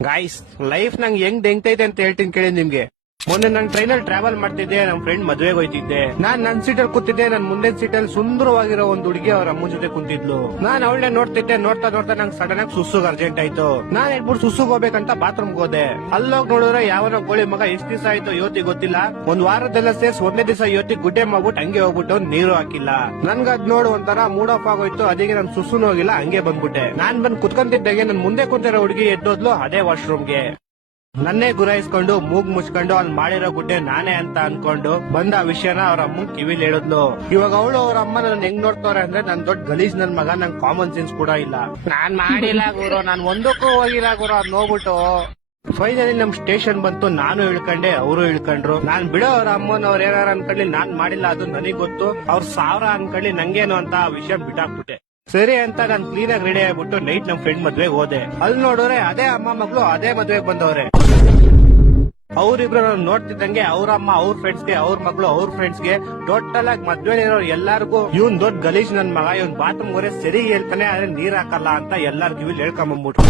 Guys, life ನಂಗೆ ಹೆಂಗ್ ಹೆಂಗ್ತೈತೆ ಅಂತ ಹೇಳ್ತೀನಿ ಕೇಳಿ ನಿಮ್ಗೆ. ಮೊನ್ನೆ ನಾನು ಟ್ರೈನಲ್ಲಿ ಟ್ರಾವೆಲ್ ಮಾಡ್ತಿದ್ದೆ, ನಮ್ ಫ್ರೆಂಡ್ ಮದ್ವೆಗೆ ಹೋಯ್ತಿದ್ದೆ. ನಾನ್ ನನ್ ಸೀಟಲ್ಲಿ ಕೂತಿದ್ದೆ. ನನ್ ಮುಂದೆ ಸೀಟಲ್ಲಿ ಸುಂದರವಾಗಿರೋ ಒಂದು ಹುಡುಗಿ ಅವ್ರ ಅಮ್ಮ ಜೊತೆ ಕುಂತಿದ್ಲು. ನಾನ್ ಅವಳನ್ನೇ ನೋಡ್ತಿದ್ದೆ. ನೋಡ್ತಾ ನೋಡ್ತಾ ನಂಗೆ ಸಡನ್ ಆಗಿ ಸುಸುಗ್ ಅರ್ಜೆಂಟ್ ಆಯ್ತು. ನಾನ್ ಹೇಳ್ಬಿಟ್ಟು ಸುಸುಗ್ ಹೋಗ್ಬೇಕಂತ ಬಾತ್ರೂಮ್ಗೆ ಹೋದೆ. ಅಲ್ಲೋಗ್ ನೋಡಿದ್ರೆ ಯಾವನೋ ಗೋಳಿ ಮಗ ಎಷ್ಟ್ ದಿವಸ ಆಯ್ತು ಯೋತಿ ಗೊತ್ತಿಲ್ಲ, ಒಂದ್ ವಾರದೆಲ್ಲ ಸೇರ್ಸ್ ಒಂದೇ ದಿವಸ ಯೋತಿ ಗುಡ್ಡೆ ಮಾಡ್ಬಿಟ್ಟು ಹಂಗೆ ಹೋಗ್ಬಿಟ್ಟು ನೀರು ಹಾಕಿಲ್ಲ. ನನ್ಗದ್ ನೋಡು ಒಂಥರ ಮೂಡ್ ಆಫ್ ಆಗೋಯ್ತು. ಅದಕ್ಕೆ ನನ್ ಸುಸುನು ಹೋಗಿಲ್ಲ, ಹಂಗೆ ಬಂದ್ಬಿಟ್ಟೆ. ನಾನ್ ಬಂದ್ ಕುತ್ಕೊಂತಿದ್ದಾಗೆ ನನ್ ಮುಂದೆ ಕುಂತಿರೋ ಹುಡುಗಿ ಎದ್ದೋದ್ಲು ಅದೇ ವಾಶ್ರೂಮ್ಗೆ. ನನ್ನೇ ಗುರಾಯಿಸ್ಕೊಂಡು ಮೂಗ್ ಮುಚ್ಕೊಂಡು ಅಲ್ಲಿ ಮಾಡಿರೋ ಗುಡ್ಡೆ ನಾನೇ ಅಂತ ಅನ್ಕೊಂಡು ಬಂದ ಆ ವಿಷಯನ ಅವ್ರ ಅಮ್ಮಂಗ್ ಕಿವಿಲ್ ಹೇಳಿದ್ಲು. ಇವಾಗ ಅವಳು ಅವ್ರ ಅಮ್ಮ ನನ್ನ ಹೆಂಗ್ ನೋಡ್ತವ್ರೆ ಅಂದ್ರೆ ನನ್ ದೊಡ್ಡ ಗಲೀಜ್ ನನ್ ಮಗ, ನಂಗೆ ಕಾಮನ್ ಸೆನ್ಸ್ ಕೂಡ ಇಲ್ಲ. ನಾನ್ ಮಾಡಿಲ್ಲ ಗುರು, ನಾನ್ ಒಂದಕ್ಕೂ ಹೋಗಿಲ್ಲ ಗುರು. ಅದ್ ನೋಡ್ಬಿಟ್ಟು ಫೈನಲಿ ನಮ್ ಸ್ಟೇಷನ್ ಬಂತು. ನಾನು ಇಳ್ಕೊಂಡೆ, ಅವರು ಇಳ್ಕೊಂಡ್ರು. ನಾನ್ ಬಿಡೋ ಅವ್ರ ಅಮ್ಮನವ್ರ ಏನಾರ ಅನ್ಕೊಳ್ಳಿ, ನಾನ್ ಮಾಡಿಲ್ಲ, ಅದು ನನಗ್ ಗೊತ್ತು. ಅವ್ರ ಸಾವಿರ ಅನ್ಕೊಳ್ಳಿ, ನಂಗೇನು ಅಂತ ಆ ವಿಷಯ ಬಿಟ್ಟಾಕ್ಬಿಟ್ಟೆ. ಸರಿ ಅಂತ ನಾನ್ ಕ್ಲೀನ್ ಆಗಿ ರೆಡಿ ಆಗ್ಬಿಟ್ಟು ನೈಟ್ ನಮ್ ಫ್ರೆಂಡ್ ಮದ್ವೆಗೆ ಹೋದೆ. ಅಲ್ಲಿ ನೋಡಿದ್ರೆ ಅದೇ ಅಮ್ಮ ಮಗಳು ಅದೇ ಮದ್ವೆಗೆ ಬಂದವ್ರೆ. ಅವ್ರಿಬ್ರು ನೋಡ್ತಿದ್ದಂಗೆ ಅವ್ರ ಅಮ್ಮ ಅವ್ರ ಫ್ರೆಂಡ್ಸ್ಗೆ, ಅವ್ರ ಮಗಳು ಅವ್ರ ಫ್ರೆಂಡ್ಸ್ಗೆ, ಟೋಟಲ್ ಆಗಿ ಮದ್ವೆ ಇರೋರು ಎಲ್ಲಾರ್ಗು ಇವ್ನ್ ದೊಡ್ಡ ಗಲೀಜ್ ನನ್ ಮಗ, ಇವ್ನ್ ಬಾತ್ರೂಮ್ ಹೋದ್ರೆ ಸರಿ ಹೇಳ್ತಾನೆ ಆದ್ರೆ ನೀರ್ ಹಾಕಲ್ಲ ಅಂತ ಎಲ್ಲಾರ್ ಕಿವಿಲ್ ಹೇಳ್ಕೊಂಬಂದ್ಬಿಟ್ರು.